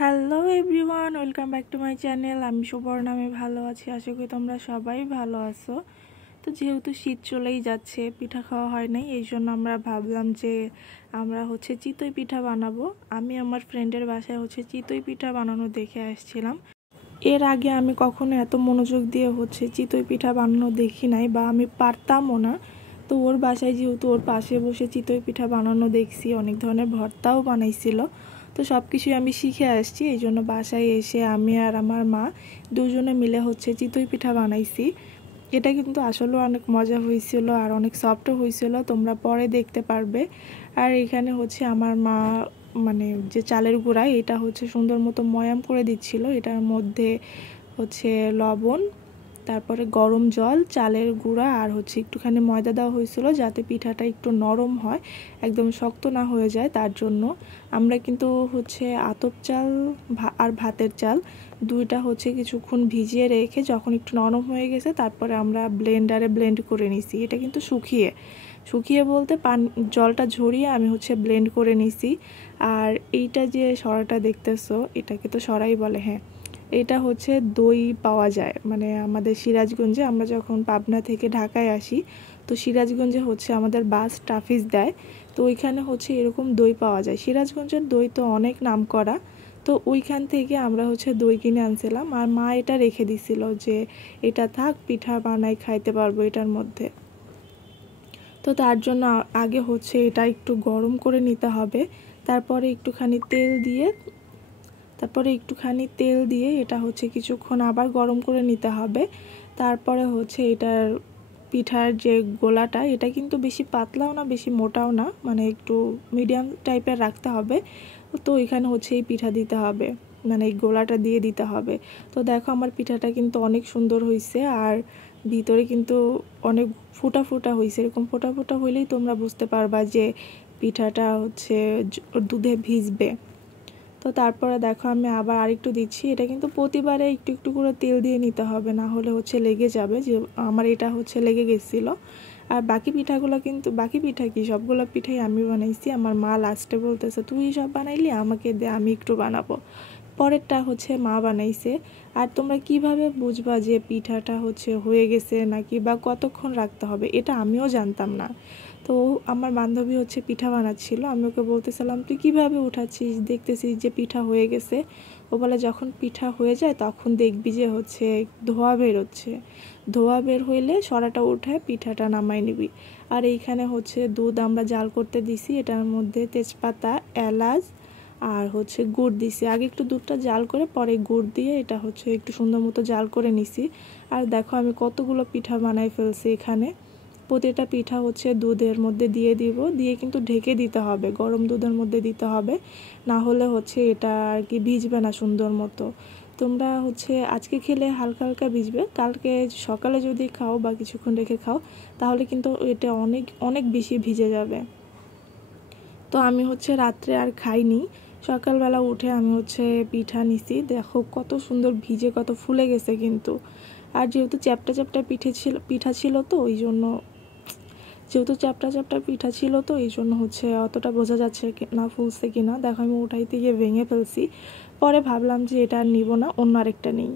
Hello everyone, welcome back to my channel. আমি সুবর্ণা, আমি ভালো আছি। আশা করি তোমরা সবাই ভালো আছো। তো যেহেতু শীত চলেই যাচ্ছে, পিঠা খাওয়া হয় নাই, এই জন্য আমরা ভাবলাম যে আমরা চিতই পিঠা বানাবো। আমি আমার ফ্রেন্ডের বাসায় চিতই পিঠা বানানো দেখে আসছিলাম। এর আগে আমি কখনো এত মনোযোগ দিয়ে চিতই পিঠা বানানো দেখি নাই, বা আমি পারতামও না। তো ওর বাসায় যেহেতু ওর পাশে বসে চিতই পিঠা বানানো দেখছি, অনেক ধরনের ভর্তাও বানাইছিল। তো সব কিছুই আমি শিখে আসছি, এই জন্য বাসায় এসে আমি আর আমার মা দুজনে মিলে চিতই পিঠা বানাইছি। এটা কিন্তু আসলে অনেক মজা হয়েছিল আর অনেক সফটও হয়েছিল, তোমরা পরে দেখতে পারবে। আর এখানে আমার মা মানে যে চালের গুঁড়া, এটা সুন্দর মতো ময়াম করে দিচ্ছিল। এটার মধ্যে লবণ, তারপরে গরম জল, চালের গুঁড়া আর একটুখানি ময়দা দেওয়া হয়েছিল, যাতে পিঠাটা একটু নরম হয়, একদম শক্ত না হয়ে যায়। তার জন্য আমরা কিন্তু আতপ চাল আর ভাতের চাল দুইটা কিছুক্ষণ ভিজিয়ে রেখে যখন একটু নরম হয়ে গেছে, তারপরে আমরা ব্লেন্ডারে ব্লেন্ড করে নিছি। এটা কিন্তু শুকিয়ে শুকিয়ে বলতে জলটা ঝরিয়ে আমি ব্লেন্ড করে নিছি। আর এইটা যে সরাটা দেখতেছো, এটাকে তো সরাই বলে। হ্যাঁ, এটা দই পাওয়া যায়, মানে আমাদের সিরাজগঞ্জে, আমরা যখন পাবনা থেকে ঢাকায় আসি, তো সিরাজগঞ্জে আমাদের বাস টাফিস দেয়। তো ওইখানে এরকম দই পাওয়া যায়। সিরাজগঞ্জের দই তো অনেক নাম করা। তো ওইখান থেকে আমরা দই কিনে আনছিলাম, আর মা এটা রেখে দিছিল যে এটা থাক, পিঠা বানাই খাইতে পারবো এটার মধ্যে। তো তার জন্য আগে এটা একটু গরম করে নিতে হবে। তারপরে একটুখানি তেল দিয়ে এটা কিছুক্ষণ আবার গরম করে নিতে হবে। তারপরে এটার পিঠার যে গোলাটা, এটা কিন্তু বেশি পাতলাও না বেশি মোটাও না, মানে একটু মিডিয়াম টাইপের রাখতে হবে। তো এখানে এই পিঠা দিতে হবে, মানে এই গোলাটা দিয়ে দিতে হবে। তো দেখো আমার পিঠাটা কিন্তু অনেক সুন্দর হয়েছে, আর ভিতরে কিন্তু অনেক ফুটা ফুটা হয়েছে। এরকম ফোটা ফোটা হইলেই তোমরা বুঝতে পারবা যে পিঠাটা দুধে ভিজবে। তো তারপরে দেখো আমি আবার আরেকটু দিচ্ছি। এটা কিন্তু প্রতিবারে একটু একটু করে তেল দিয়ে নিতে হবে, না হলে লেগে যাবে। যে আমার এটা লেগে গেছিলো। আর বাকি পিঠাগুলো কিন্তু, বাকি পিঠা কি, সবগুলো পিঠাই আমি বানাইছি। আমার মা লাস্টে বলতেছে, তুই সব বানাইলি, আমাকে দে, আমি একটু বানাবো। পরেরটা মা বানাইছে। আর তোমরা কিভাবে বুঝবা যে পিঠাটা হয়ে গেছে নাকি, বা কতক্ষণ রাখতে হবে, এটা আমিও জানতাম না। তো আমার বান্ধবী পিঠা বানাচ্ছিল, আমি ওকে বলতেছিলাম, তুই কিভাবে উঠাচ্ছিস, দেখতেছিস যে পিঠা হয়ে গেছে। ও বলে, যখন পিঠা হয়ে যায় তখন দেখবি যে ধোয়া বের হচ্ছে, ধোয়া বের হইলে সরাটা উঠে পিঠাটা নামাই নিবি। আর এইখানে দুধ আমরা জাল করতে দিছি, এটার মধ্যে তেজপাতা, এলাচ আর গুড় দিছি। আগে একটু দুধটা জাল করে পরে গুড় দিয়ে এটা একটু সুন্দর মতো জাল করে নিছি। আর দেখো আমি কতগুলো পিঠা বানাই ফেলছি এখানে। প্রতিটা পিঠা দুধের মধ্যে দিয়ে কিন্তু ঢেকে দিতে হবে, গরম দুধের মধ্যে দিতে হবে, না হলে এটা আর কি ভিজবে না সুন্দর মতো। তোমরা আজকে খেলে হালকা হালকা ভিজবে, কালকে সকালে যদি খাও বা কিছুক্ষণ রেখে খাও, তাহলে কিন্তু এটা অনেক অনেক বেশি ভিজে যাবে। তো আমি রাত্রে আর খাইনি, সকালবেলা উঠে আমি পিঠা নিছি। দেখো কত সুন্দর ভিজে, কত ফুলে গেছে কিন্তু। আর যেহেতু চ্যাপটা চ্যাপটা পিঠা ছিল, তো ওই জন্য পিঠা ছিল, তো এই জন্য অতটা বোঝা যাচ্ছে না ফুলছে কিনা। দেখো আমি উঠাইতে গিয়ে ভেঙে ফেলছি। পরে ভাবলাম যে এটা আর নিব না, অন্য আরেকটা নেই।